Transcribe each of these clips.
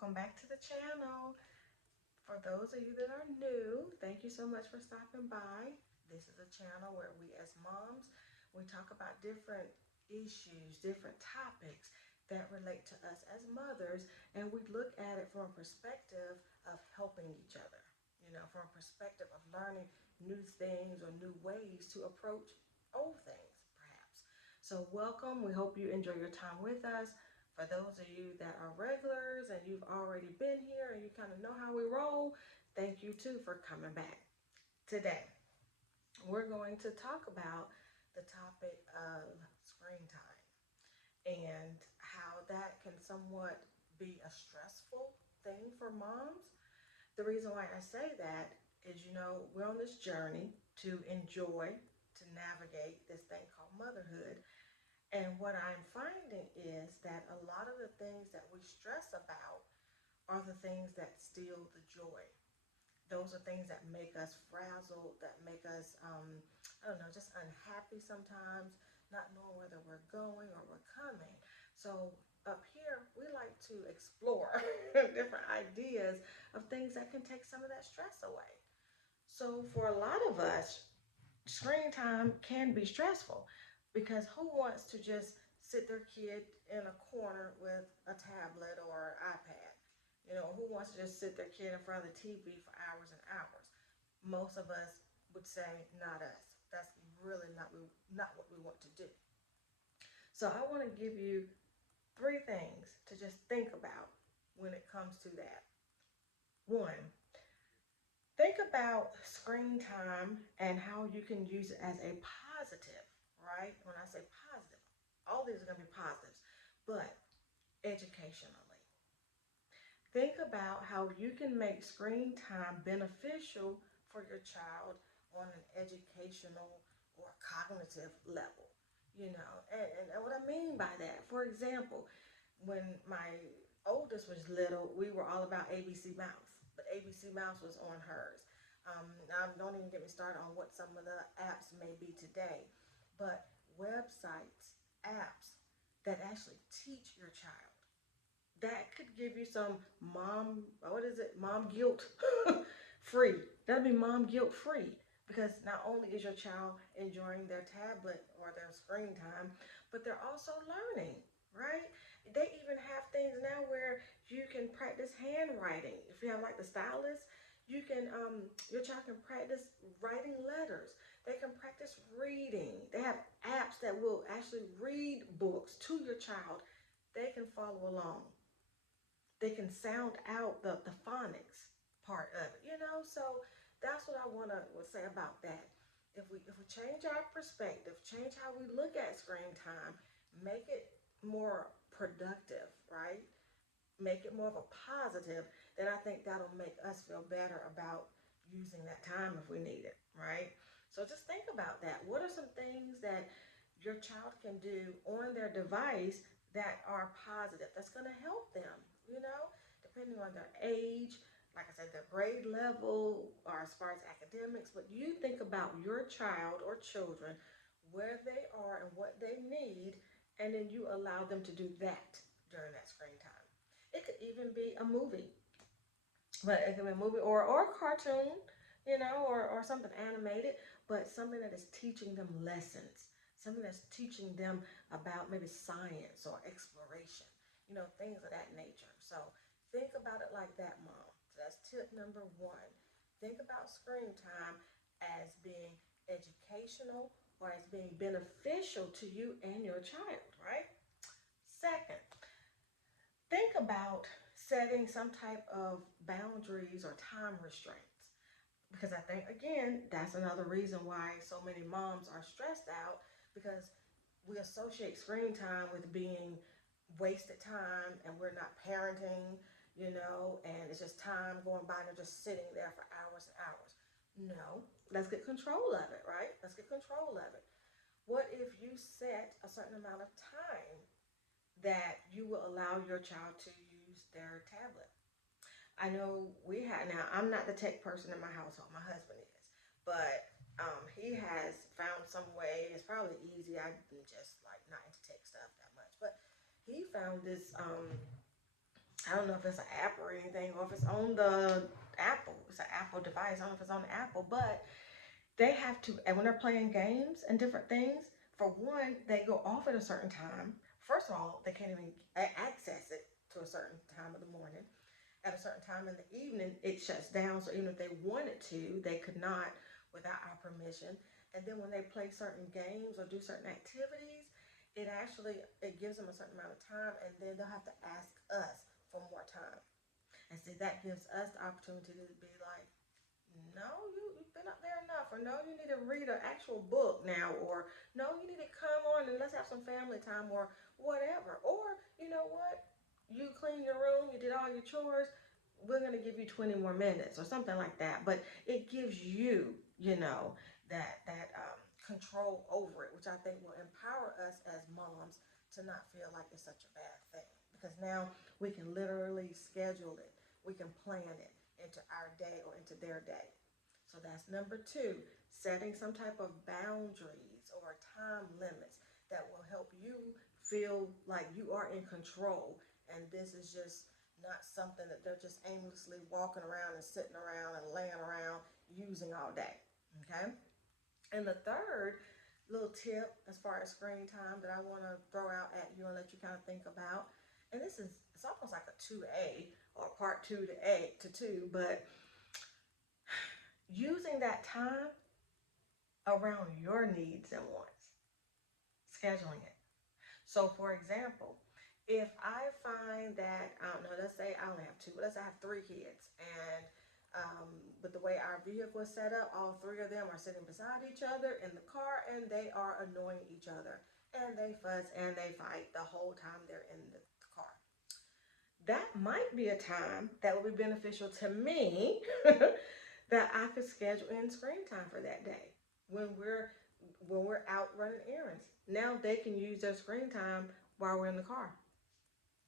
Welcome back to the channel. For those of you that are new, thank you so much for stopping by. This is a channel where we as moms, we talk about different issues, different topics that relate to us as mothers, and we look at it from a perspective of helping each other, from a perspective of learning new things or new ways to approach old things, perhaps. So welcome. We hope you enjoy your time with us. For those of you that are regulars and you've already been here and you kind of know how we roll, thank you too for coming back. Today, we're going to talk about the topic of screen time and how that can somewhat be a stressful thing for moms. The reason why I say that is, we're on this journey to enjoy, to navigate this thing called motherhood. And what I'm finding is that a lot of the things that we stress about are the things that steal the joy. Those are things that make us frazzled, that make us, I don't know, just unhappy sometimes, not knowing whether we're going or we're coming. So up here, we like to explore different ideas of things that can take some of that stress away. So for a lot of us, screen time can be stressful because who wants to just sit their kid in a corner with a tablet or an iPad? Who wants to just sit their kid in front of the TV for hours and hours? Most of us would say not us. That's really not what we want to do. So I want to give you three things to just think about when it comes to that. One, think about screen time and how you can use it as a positive, right? When I say positive, all these are going to be positives, but educationally. Think about how you can make screen time beneficial for your child on an educational or cognitive level. And what I mean by that, for example, when my oldest was little, we were all about ABC Mouse, but ABC Mouse was on hers. Now, don't even get me started on what some of the apps may be today, but websites, apps that actually teach your child. That could give you some mom guilt free. That'd be mom guilt free because not only is your child enjoying their tablet or their screen time, but they're also learning, right? They even have things now where you can practice handwriting. If you have like the stylus, your child can practice writing letters. They can practice reading. They have apps that will actually read books to your child. They can follow along. They can sound out the phonics part of it. So that's what I want to say about that. If we change our perspective, change how we look at screen time, make it more productive, right? Make it more of a positive, then I think that'll make us feel better about using that time if we need it, right? So just think about that. What are some things that your child can do on their device that are positive, that's going to help them, depending on their age, like I said, their grade level, or as far as academics. But you think about your child or children, where they are and what they need, and then you allow them to do that during that screen time. It could even be a movie, but it could be a movie or a cartoon, or something animated, but something that is teaching them lessons, something that's teaching them about maybe science or exploration, things of that nature. So think about it like that, mom. So that's tip number one. Think about screen time as being educational or as being beneficial to you and your child, right? Second, think about setting some type of boundaries or time restraints. Because I think, again, that's another reason why so many moms are stressed out, because we associate screen time with being wasted time and we're not parenting, and it's just time going by and they're just sitting there for hours and hours. No, let's get control of it, right? Let's get control of it. What if you set a certain amount of time that you will allow your child to use their tablet? I know now I'm not the tech person in my household, my husband is, but he has found some way. It's probably easy. I'm just like not into tech stuff that much, but he found this I don't know if it's an app or anything, or if it's on the Apple. It's an Apple device. I don't know if it's on the Apple, but they have to, and when they're playing games and different things, for one, they go off at a certain time. First of all, they can't even access it to a certain time of the morning. At a certain time in the evening, it shuts down. So even if they wanted to, they could not without our permission. And then when they play certain games or do certain activities, it gives them a certain amount of time, and then they'll have to ask us for more time. And see, that gives us the opportunity to be like, no, you've been up there enough, or no, you need to read an actual book now, or no, you need to come on and let's have some family time, or whatever. Or, you know what? You clean your room, you did all your chores, we're going to give you 20 more minutes, or something like that. But it gives you, that control over it, which I think will empower us as moms to not feel like it's such a bad thing. Because now we can literally schedule it, we can plan it into our day or into their day. So that's number two, setting some type of boundaries or time limits that will help you feel like you are in control. And this is just not something that they're just aimlessly walking around and sitting around and laying around using all day. Okay. And the third little tip as far as screen time that I want to throw out at you and let you kind of think about, and it's almost like a 2A or part 2 to A to 2, but using that time around your needs and wants, scheduling it. So, for example, if I find that, I don't know, let's say I only have two, let's say I have three kids, and with the way our vehicle is set up, all three of them are sitting beside each other in the car, and they are annoying each other. And they fuss and they fight the whole time they're in the car. That might be a time that would be beneficial to me that I could schedule in screen time for that day when we're out running errands. Now they can use their screen time while we're in the car.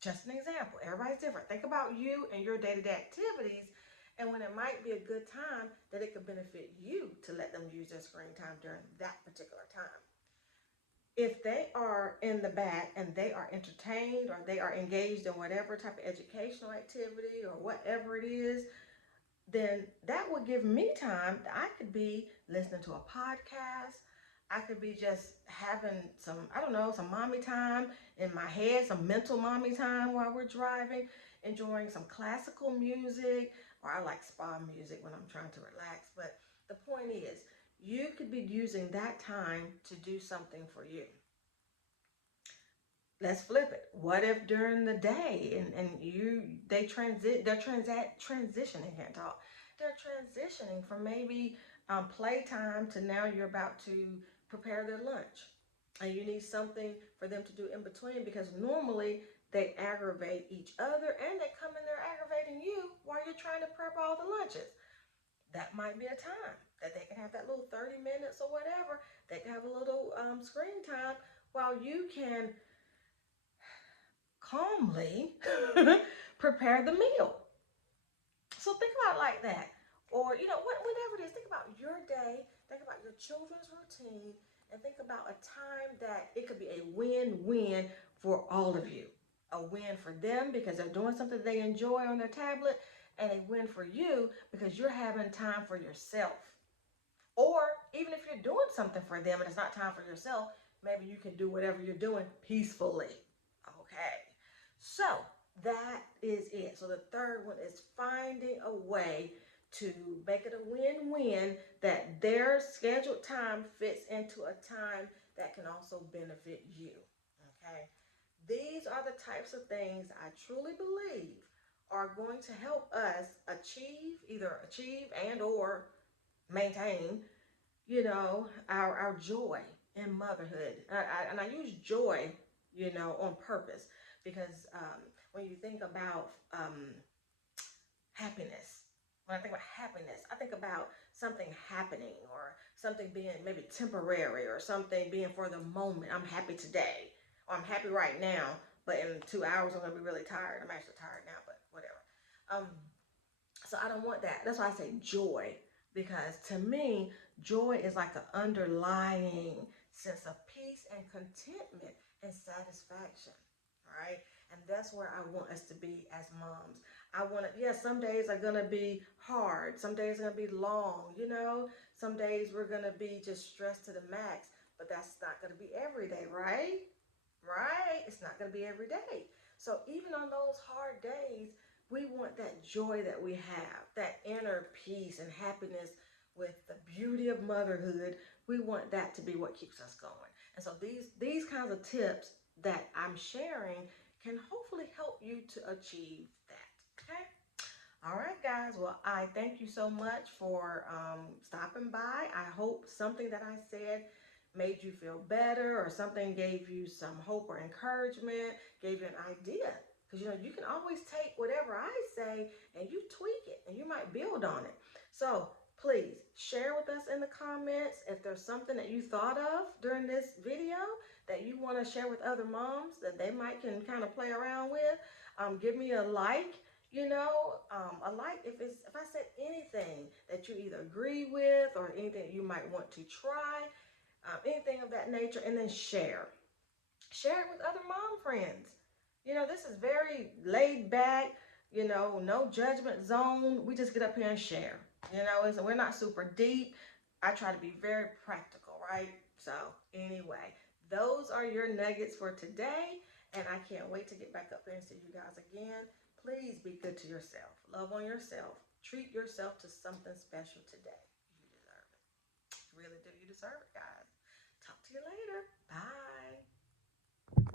Just an example. Everybody's different. Think about you and your day-to-day activities, and when it might be a good time that it could benefit you to let them use their screen time during that particular time. If they are in the back and they are entertained or they are engaged in whatever type of educational activity or whatever it is, then that would give me time that I could be listening to a podcast. I could be just having some, I don't know, some mommy time in my head, some mental mommy time while we're driving, enjoying some classical music, or I like spa music when I'm trying to relax. But the point is, you could be using that time to do something for you. Let's flip it. What if during the day and transitioning, can't talk. They're transitioning from maybe playtime to now you're about to prepare their lunch. And you need something for them to do in between, because normally they aggravate each other and they come in there aggravating you while you're trying to prep all the lunches. That might be a time that they can have that little 30 minutes or whatever. They can have a little screen time while you can calmly prepare the meal. So think about it like that. Or, whatever it is, think about your day, think about your children's routine, and think about a time that it could be a win-win for all of you. A win for them because they're doing something they enjoy on their tablet, and a win for you because you're having time for yourself. Or even if you're doing something for them and it's not time for yourself, maybe you can do whatever you're doing peacefully. Okay. So that is it. So the third one is finding a way to make it a win-win that their scheduled time fits into a time that can also benefit you. Okay. These are the types of things I truly believe are going to help us either achieve and or maintain, our joy in motherhood. And I use joy, on purpose, because when you think about happiness, when I think about happiness, I think about something happening or something being maybe temporary or something being for the moment. I'm happy today, or I'm happy right now, but in 2 hours I'm gonna be really tired. I'm actually tired now, but whatever. Um, so I don't want that. That's why I say joy, because to me, joy is like an underlying sense of peace and contentment and satisfaction. All right. And that's where I want us to be as moms. I want to, yes, some days are going to be hard. Some days are going to be long, you know. Some days we're going to be just stressed to the max, but that's not going to be every day, right? Right? It's not going to be every day. So even on those hard days, we want that joy that we have, that inner peace and happiness with the beauty of motherhood. We want that to be what keeps us going. And so these kinds of tips that I'm sharing can hopefully help you to achieve that. Okay. All right, guys. Well, I thank you so much for stopping by. I hope something that I said made you feel better, or something gave you some hope or encouragement, gave you an idea. Because, you know, you can always take whatever I say and you tweak it and you might build on it. So please share with us in the comments if there's something that you thought of during this video that you want to share with other moms that they might can kind of play around with. Give me a like, you know, a like if I said anything that you either agree with or anything you might want to try, anything of that nature, and then share it with other mom friends. You know, this is very laid back, you know, no judgment zone. We just get up here and share. You know, we're not super deep. I try to be very practical, right? So anyway, those are your nuggets for today. And I can't wait to get back up here and see you guys again. Please be good to yourself. Love on yourself. Treat yourself to something special today. You deserve it. You really do. You deserve it, guys. Talk to you later. Bye.